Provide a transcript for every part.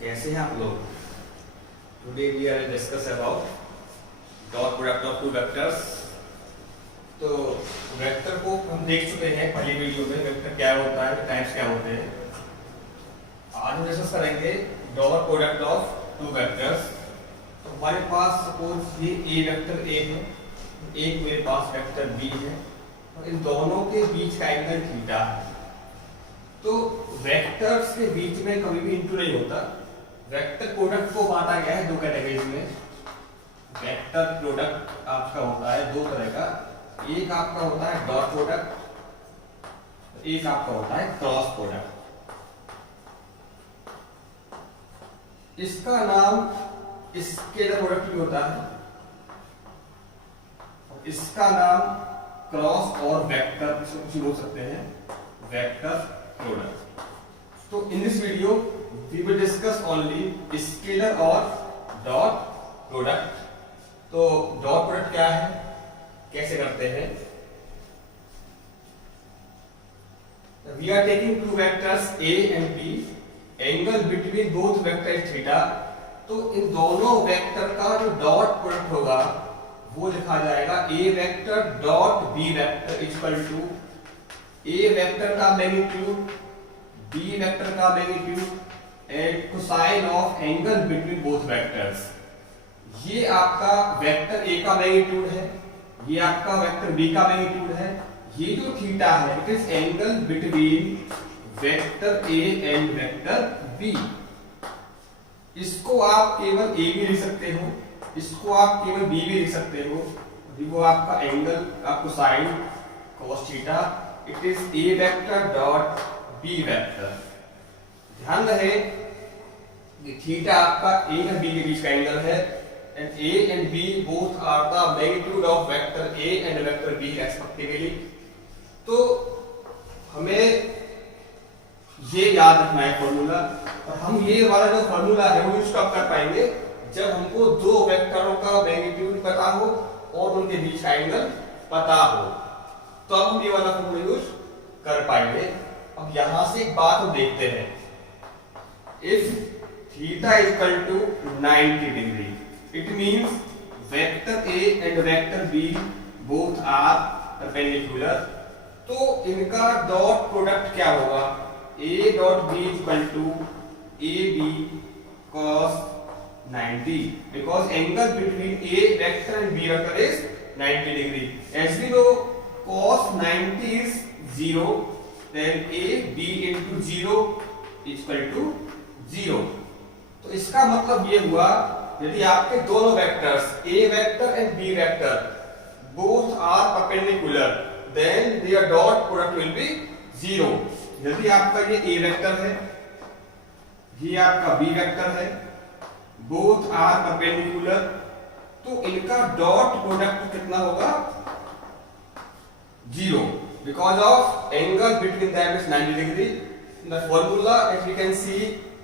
कैसे हैं आप लोग? Today we are discuss about dot product of two vectors. तो वेक्टर को हम देख चुके हैं पहली वीडियो में, वेक्टर क्या होता है, टाइप्स क्या होते हैं। आज हम डिस्कस करेंगे dot product of two vectors. तो हमारे पास सपोज ये ए वेक्टर ए है, एक मेरे पास वेक्टर बी है और इन दोनों के बीच का एंगल थीटा है। तो वेक्टर्स के बीच में कभी भी इंटू नहीं होता। वेक्टर प्रोडक्ट को बांटा गया है दो कैटेगरीज में। वेक्टर प्रोडक्ट आपका होता है दो तरह का, एक आपका होता है डॉट प्रोडक्ट, एक आपका होता है क्रॉस प्रोडक्ट। इसका नाम स्केलर प्रोडक्ट भी होता है, इसका नाम क्रॉस और वेक्टर कुछ बोल सकते हैं, वेक्टर प्रोडक्ट। तो in this video we will discuss only scalar और डॉट प्रोडक्ट। तो डॉट प्रोडक्ट क्या है, कैसे करते हैं? We are taking two vectors A and B, angle between both vector is theta. तो इन दोनों वेक्टर का जो डॉट प्रोडक्ट होगा वो लिखा जाएगा A vector dot B vector equal to A vector का मैग्नीट्यूड, बी वेक्टर का magnitude and cosine of angle between both vectors. ये आपका वेक्टर ए का मैग्नीट्यूड है, ये आपका वेक्टर बी का मैग्नीट्यूड है। ये जो थीटा है it is angle between vector A and vector B. इसको आप केवल ए भी लिख सकते हो, इसको आप केवल बी भी लिख सकते हो। वो आपका एंगल आपको sine cos theta, it is A vector dot B vector. ध्यान रहे कि थीटा आपका ए और बी के बीच का एंगल है and a and b both are the magnitude of vector a and vector b respectively। तो हमें ये याद रखना है फॉर्मूला, और हम ये वाला जो फॉर्मूला है वो यूज कब कर पाएंगे, जब हमको दो वेक्टरों का मैग्नीट्यूड पता हो और उनके बीच का एंगल पता हो, तो अब हम ये वाला फॉर्मूला यूज कर पाएंगे। अब यहां से एक बात हम देखते हैं, if theta equal to 90 degree it means vector a and vector b both are perpendicular। तो इनका डॉट प्रोडक्ट क्या होगा, a dot b equal to ab cos 90, because angle between a vector and b vector is 90 degree। as we know cos 90 is 0, then ab into 0 equal to 0। तो इसका मतलब ये हुआ यदि आपके दोनों vectors a vector and b vector both are perpendicular then their dot product will be 0। यदि आपका ये a वेक्टर है, ये आपका b वेक्टर है, बोथ आर परपेंडिकुलर, तो इनका डॉट प्रोडक्ट कितना होगा, 0, because of angle between them is 90 degree. The formula as we can see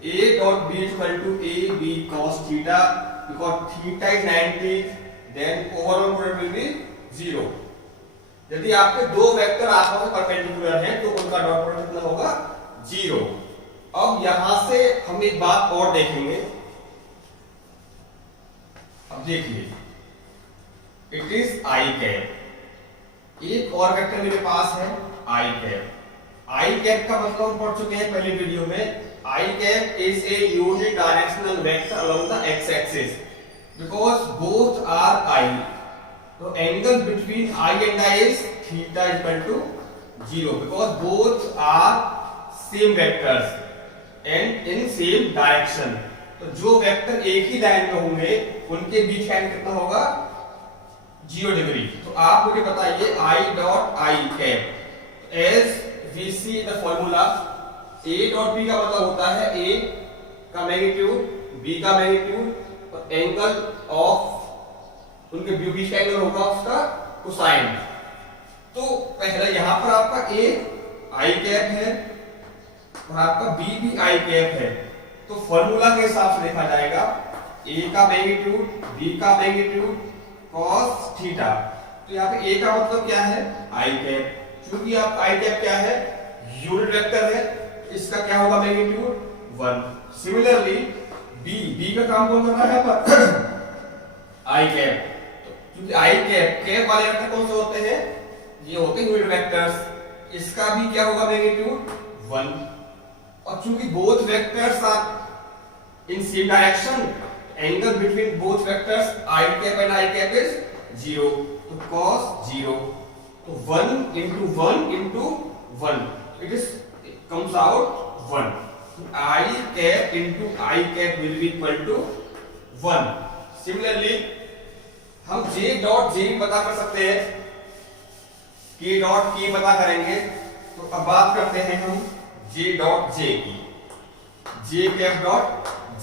a dot b equal to ab cos theta, because theta is 90, then overall product will be 0। यदि आपके दो vector आपस में perpendicular हैं तो उनका dot product कितना होगा, 0। अब यहां से हम एक बात और देखेंगे। अब देखिए इट इज आई कैप, एक और वेक्टर मेरे पास है आई कैप। आई कैप का मतलब हम पढ़ चुके हैं पहली वीडियो में। I cap is a unidirectional vector along the x-axis because both are I। तो angle between I and I is theta equal to 0 because both are same vectors and in same direction। तो जो vector एक ही line में होंगे उनके बीच का angle कितना होगा, 0 डिग्री। तो आप मुझे बताइए I dot I cap as we see the formula, a dot b का मतलब होता है a का मैग्नीट्यूड, b का मैग्नीट्यूड और एंगल ऑफ उनके बीच का एंगल होगा उसका कोसाइन। तो पहले यहां पर आपका a i कैप है और आपका b भी i कैप है। तो फॉर्मूला के हिसाब से देखा जाएगा a का मैग्नीट्यूड, b का मैग्नीट्यूड cos थीटा। तो यहाँ पे a का मतलब क्या है, i कैप। क्योंकि आप i कैप क्या है, यूनिट वेक्टर है, इसका क्या होगा मैग्नीट्यूड 1। सिमिलरली बी का काम कौन कर रहा है यहाँ पर आई कैप। तो क्योंकि आई कैप वाले वेक्टर कौन से होते हैं, ये होते हैं यूनिट वेक्टर्स। इसका भी क्या होगा मैग्नीट्यूड 1। और चूंकि both vectors are in same direction, angle between both vectors I cap and I cap is 0, तो cos 0, तो 1 into 1 into 1, it is comes out 1. I cap into I cap will be equal to 1. Similarly हम J dot J पता कर सकते हैं, K dot K पता करेंगे। तो अब बात करते हैं हम J dot J की। J cap dot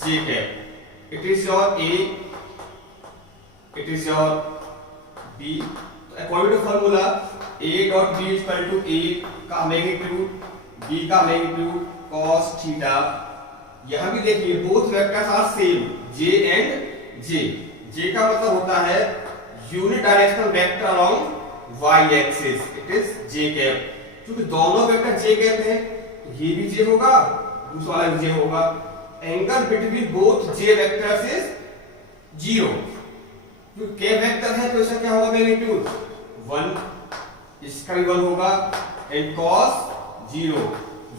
J cap, it is your A, it is your B. तो according to formula A dot B is equal to A का मैग्नीट्यूड B का मैग्नीट्यूड cos थीटा। यहां भी देखिए both vectors are same, J and J। J का मतलब होता है unit directional vector along y axis, it is J cap. क्योंकि दोनों वेक्टर J कैप है तो ये भी J होगा, दूसरा वाला भी J होगा। Angle between both J vectors is 0। जो K वेक्टर है तो इसका क्या होगा मैग्नीट्यूड 1, इसका भी 1 होगा। एंड cos 0,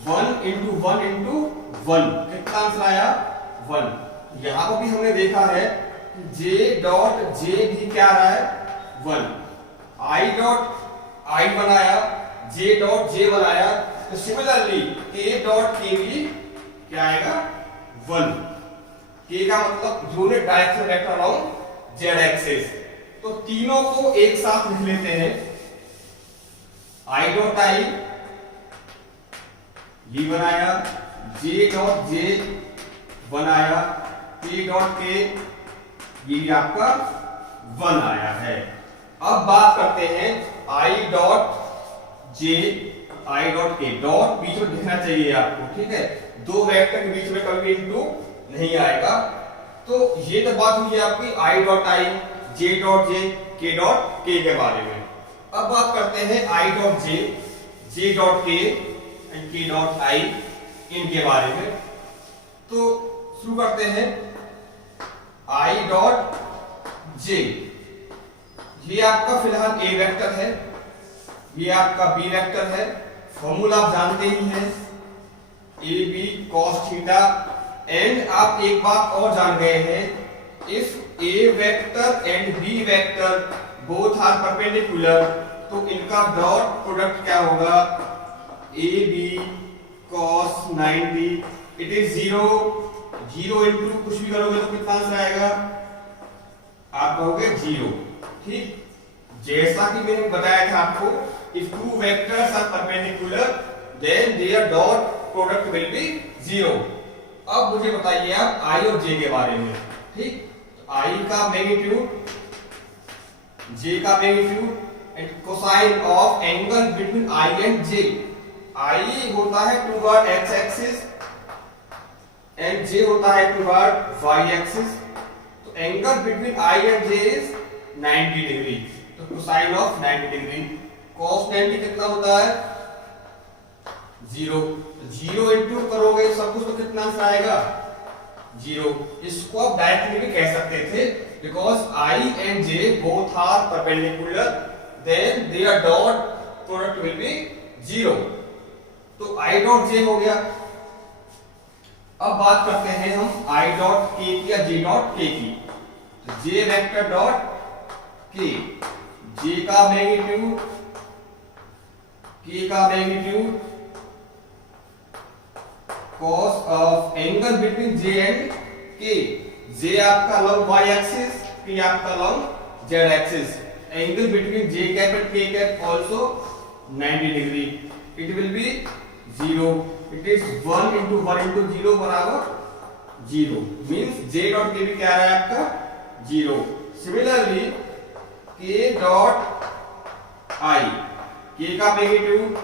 1 into 1 into 1, कितना आंसर आया 1। यहां पर भी हमने देखा है J dot J भी क्या आ रहा है 1, I dot I बनाया, J dot J बनाया, तो सिमिलरली K dot K भी क्या आएगा 1। K का मतलब unit directional vector along Z axis. तो तीनों को एक साथ लिख लेते हैं। I dot I ये बनाया, J dot J बनाया, K dot K ये भी आपका 1 आया है। अब बात करते हैं I dot J, I dot K। Dot बीच में दिखना चाहिए आपको, ठीक है, दो वेक्टर के बीच में कभी इंटू नहीं आएगा। तो ये तो बात हुई आपकी I dot I, J dot J, K dot K के बारे में। अब बात करते हैं I dot J, J dot K and K dot I इनके बारे में। तो शुरू करते हैं I dot J। ये आपका फिलहाल A वेक्टर है, ये आपका B वेक्टर है। फॉर्मूला आप जानते ही हैं, A B cos theta. And आप एक बात और जान गए हैं, if A vector and B vector both are perpendicular तो इनका डॉट प्रोडक्ट क्या होगा A B cos 90, it is 0। 0 into कुछ भी करोगे तो कितना आंसर आएगा, आप कहोगे 0। ठीक, जैसा कि मैंने बताया था आपको, if two vectors are perpendicular then their dot product will be 0। अब मुझे बताइए आप I और J के बारे में। ठीक, तो I का मैग्नीट्यूड, J का magnitude and cosine of angle between I and J। I होता है toward x axis and J होता है टुवर्ड y एक्सिस। तो angle between I and J is 90 degree, तो कोसाइन ऑफ 90 डिग्री। cos 90 कितना होता है 0। 0 इंटू करोगे सब कुछ तो कितना आंसर आएगा 0। इसको आप डायरेक्टली भी कह सकते थे, because I and J both are perpendicular then their dot product will be 0। तो I dot J हो गया। अब बात करते हैं हम I dot K की या J dot K की। तो J vector dot K, J का मैग्नीट्यूड, K का magnitude cos of angle between J and K। J आपका along y एक्सिस, K आपका along Z axis. Angle between J cap and K cap also 90 degree. It will be 0। It is 1 into 1 into 0 बराबर 0, means J dot K भी क्या आ रहा है आपका 0। Similarly K dot I, K का magnitude,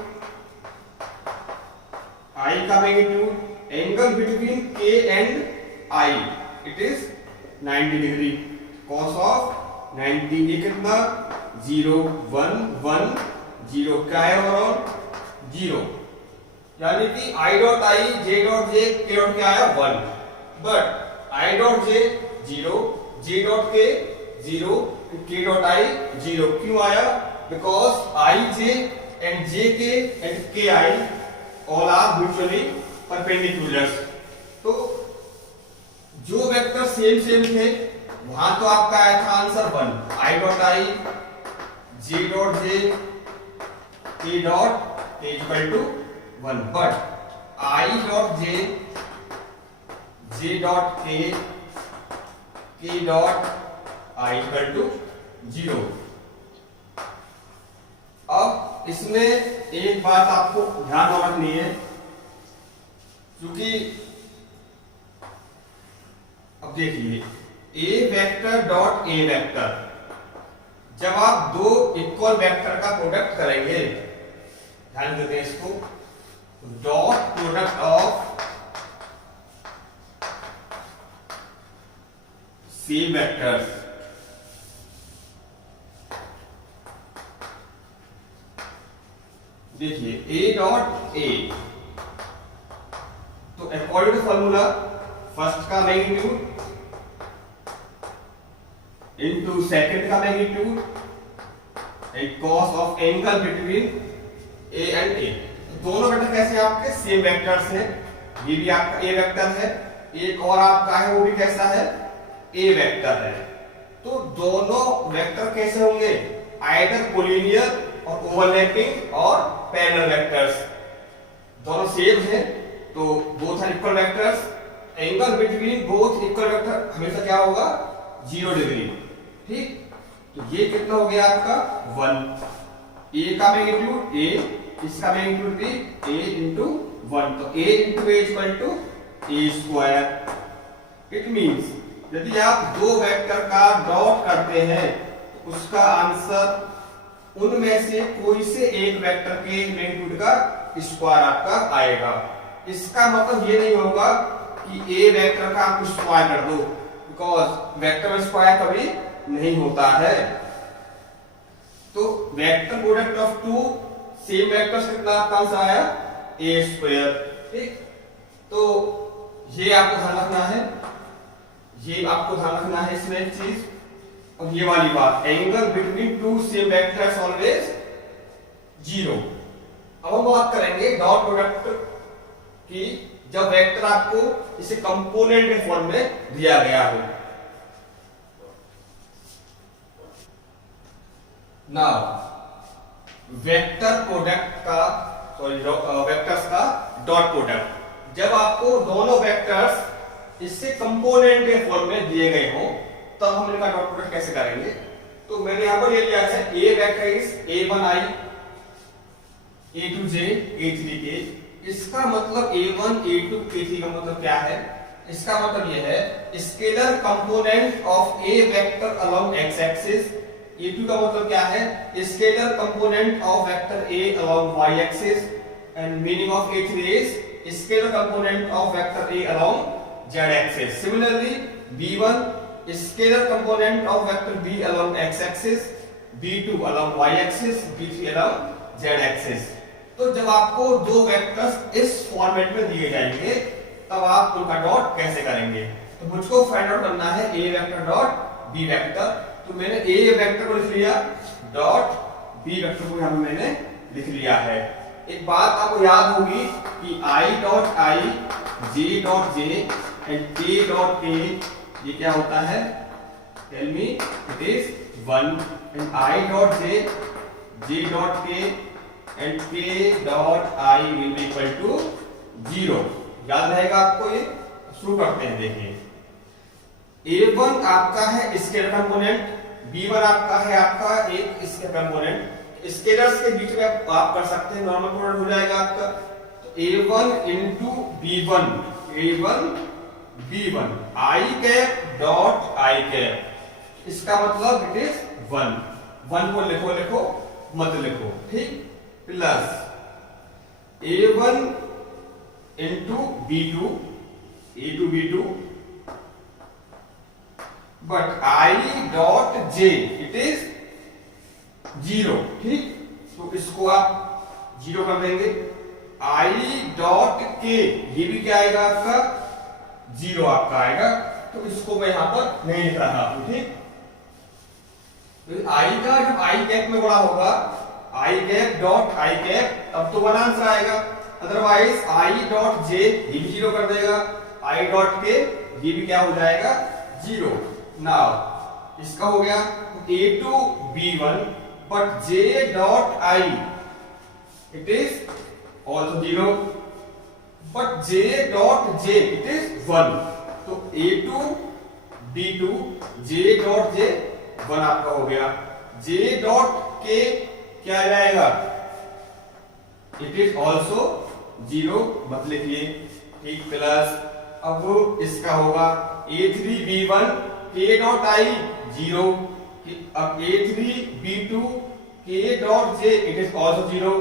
I का magnitude, angle between K and I it is 90 degree. cos of 90 ये कितना 0 1 1 0, क्या है ओवरऑल 0। यानी कि I dot I, J dot J, K dot क्या आया 1। But I dot J 0, J dot के 0, के डॉट आई 0। क्यों आया? बिकॉज आई जे एंड जे के एंड के आई ऑल आर म्यूचुअली परपेंडिकुलर्स। तो जो वेक्टर सेम सेम थे वहां तो आपका आया था answer 1, I dot I J dot J K dot A equal to 1, but I dot J dot K dot I equal to 0। अब इसमें एक बात आपको ध्यान रखनी है, क्योंकि अब देखिए ए वेक्टर डॉट ए वेक्टर, जब आप दो इक्वल वेक्टर का प्रोडक्ट करेंगे, ध्यान देते हैं इसको, dot product of same vectors, देखिए ए डॉट ए, तो अकॉर्डिंग टू फॉर्मूला फर्स्ट का मैग्नीट्यूड इनटू सेकंड का magnitude and cos of angle between A and A. दोनों वेक्टर कैसे आपके सेम वेक्टर्स हैं, ये भी आपका ए वेक्टर है, एक और आपका है वो भी कैसा है, ए वेक्टर है। तो दोनों वेक्टर कैसे होंगे, आइदर कोलिनियर और ओवरलैपिंग और पैरेलल वेक्टर्स, दोनों सेम हैं तो both are equal vectors. Angle between both equal vector हमेशा क्या होगा, 0 डिग्री। ठीक, तो ये कितना हो गया आपका 1, ए का मैग्नीट्यूड ए, इसका मैग्नीट्यूड भी a इंटू 1, तो a into A equal to A square. It means यदि आप दो वेक्टर का डॉट करते हैं तो उसका आंसर उनमें से कोई से एक वेक्टर के मैग्नीट्यूड का स्क्वायर आपका आएगा। इसका मतलब ये नहीं होगा कि ए वेक्टर का आप स्क्वायर कर दो, बिकॉज वेक्टर में स्क्वायर कभी नहीं होता है। तो vector product of two same vectors कितना आपका आंसर आया, ए स्क्वायर। ठीक, तो ये आपको ध्यान रखना है, ये आपको ध्यान रखना है इसमें एक चीज। और ये वाली बात, angle between two same vectors always 0। अब हम बात करेंगे डॉट प्रोडक्ट की, जब वेक्टर आपको इसे कंपोनेंट के फॉर्म में दिया गया हो। नाउ वेक्टर प्रोडक्ट का, सॉरी वेक्टर्स का डॉट प्रोडक्ट, जब आपको दोनों वेक्टर्स इससे कंपोनेंट के फॉर्म में दिए गए हो तब हम इनका डॉट प्रोडक्ट कैसे करेंगे। तो मैंने यहां पर ये लिया है, ए vector is a1i a2j a3k। इसका मतलब a1 a2 a3 का मतलब क्या है, इसका मतलब ये है scalar component of A vector along x axis. a2 का मतलब क्या है, scalar component of vector a along y axis. And meaning of a3 is scalar component of vector a along z axis. Similarly b1 scalar component of vector b along x axis, b2 along y axis, b3 along z axis। तो जब आपको दो vectors इस format में दिए जाएंगे तब आप उनका डॉट कैसे करेंगे। तो मुझको फाइंड आउट करना है a vector dot b vector. तो मैंने a वेक्टर को लिख लिया, डॉट b वेक्टर को यहां मैंने लिख लिया है। एक बात आपको याद होगी कि i dot i, j dot j and k dot k ये क्या होता है, tell me, it is 1। And i dot j dot k and k dot i will be equal to 0। याद रहेगा आपको ये। शुरू करते हैं, देखिए a1 आपका है स्केलर कंपोनेंट, b1 आपका है आपका एक स्केलर कंपोनेंट। स्केलर्स के बीच में आप कर सकते हैं, नॉर्मल प्रोडक्ट हो जाएगा आपका। तो a1 into b1, a1 b1 i cap dot i cap, इसका मतलब इट इज 1। 1 को लिखो मत लिखो, ठीक, plus a1 into b2, a2 b2, but i dot j it is 0। ठीक, तो इसको आप 0 कर देंगे। i डॉट k ये भी क्या आएगा आपका 0 आपका आएगा। तो इसको मैं यहां पर नहीं लिख रहा हूं, ठीक। तो आई का जब आई कैप में गुणा होगा आई कैप डॉट आई कैप, तब तो वन आंसर आएगा, अदरवाइज आई डॉट जे ये भी जीरो कर देगा, आई डॉट के ये भी क्या हो जाएगा, जीरो। नाउ इसका हो गया A2B1 but J dot I it is also zero, but J dot J it is 1। तो A2B2 J डॉट J 1 आपका हो गया, J डॉट K क्या जाएगा, इट इज ऑल्सो जीरो, मत लिखिए, ठीक। प्लस अब इसका होगा A3B1 K dot I zero, अब A3B2 K dot J it is also zero.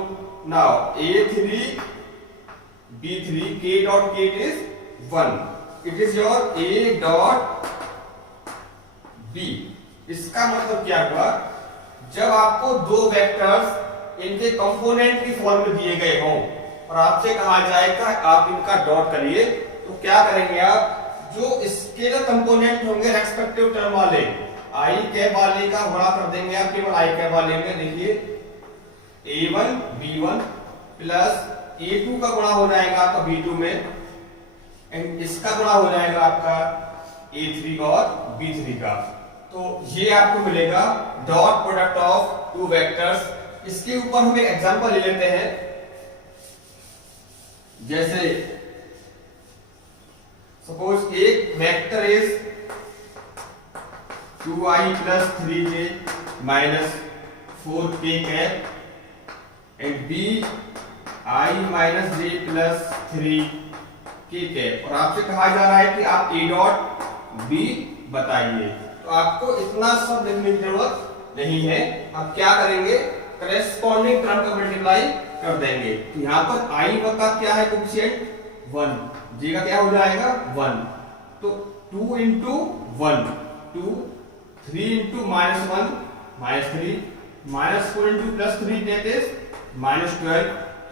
Now A3B3 K dot K it is 1, it is your A dot B। इसका मतलब क्या हुआ, जब आपको दो वेक्टर्स इनके कंपोनेंट की फॉर्म में दिए गए हों और आपसे कहा जाएगा आप इनका डॉट करिए, तो क्या करेंगे आप, जो स्केलर कंपोनेंट होंगे रेस्पेक्टिव टर्म वाले, आई कैप वाले का गुणा कर देंगे आप केवल आई कैप वाले में। देखिए A1 B1 प्लस A2 का गुणा हो जाएगा आपका B2 में, एंड इसका गुणा हो जाएगा आपका A3 और B3 का। तो ये आपको मिलेगा dot product of two vectors. इसके ऊपर हम एक एग्जांपल ले लेते हैं, जैसे सपोज एक vector is 2i plus 3j minus 4k cap and b i minus j plus 3k cap, और आपसे कहा जा रहा है कि आप a डॉट b बताइए। तो आपको इतना सब लिखने की जरूरत नहीं है, आप क्या करेंगे, करेस्पॉन्डिंग टर्म का मल्टीप्लाई कर देंगे। तो यहां पर i का क्या है कोएफिशिएंट 1, j का क्या हो जाएगा 1, तो 2 into 1 2, 3 into minus 1 minus 3, minus 4 into plus 3 that is minus 12,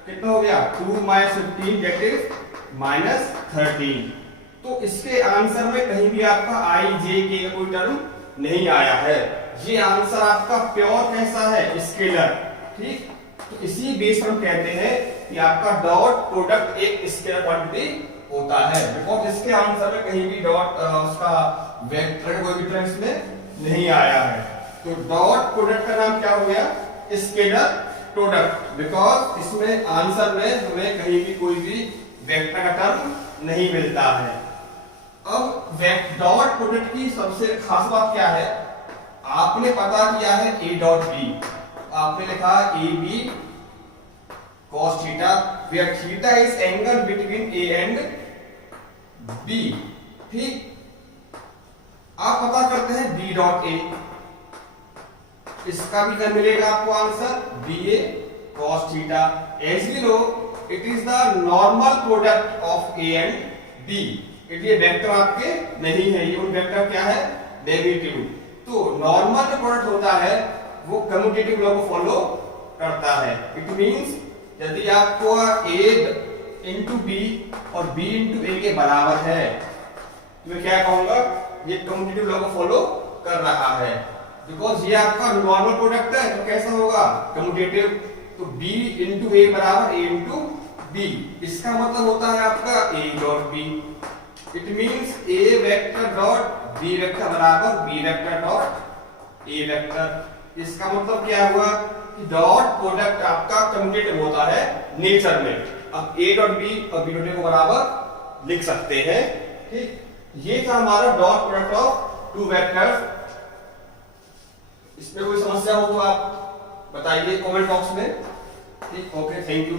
कितना हो गया 2 माइनस 15 दैट इज माइनस 13। तो इसके आंसर में कहीं भी आपका i j k का कोई टर्म नहीं आया है, ये आंसर आपका प्योर कैसा है, स्केलर, ठीक। तो इसी बेस पर हम कहते हैं कि आपका डॉट प्रोडक्ट एक स्केलर क्वांटिटी होता है, बिकॉज इसके आंसर में कहीं भी डॉट उसका वेक्टर कोई भी टर्म इसमें नहीं आया है। तो डॉट प्रोडक्ट का नाम क्या हो गया, स्केलर प्रोडक्ट, बिकॉज इसमें आंसर में हमें कहीं भी कोई भी वेक्टर का टर्म नहीं मिलता है। अब डॉट प्रोडक्ट की सबसे खास बात क्या है, आपने पता किया है a डॉट b, आपने लिखा A B cos theta, where theta is angle between a and b, ठीक। आप पता करते हैं b डॉट a, इसका भी क्या मिलेगा आपको answer, ba cos theta. As we know it is the normal product of a and b, ये वेक्टर आपके नहीं है, ये उन वेक्टर क्या है, नेगेटिव। तो नॉर्मल जो प्रोडक्ट होता है वो कम्यूटेटिव लॉ को फॉलो करता है। इट मींस यदि आपको a इंटू b और b इंटू a के बराबर है तो मैं क्या कहूंगा, ये कम्यूटेटिव लॉ को फॉलो कर रहा है, बिकॉज ये आपका नॉर्मल प्रोडक्ट है, तो कैसा होगा, कम्यूटेटिव। तो b इंटू a बराबर a इंटू b, इसका मतलब होता है आपका a dot b। It means a vector dot b vector बराबर b vector dot a vector. इसका मतलब क्या हुआ कि डॉट प्रोडक्ट आपका कम्यूटेटिव होता है नेचर में। अब a डॉट b और b डॉट a को बराबर लिख सकते हैं, ठीक। ये था हमारा dot product of two vectors. इसमें कोई समस्या हो तो आप बताइए कमेंट बॉक्स में, ठीक। Okay, thank you.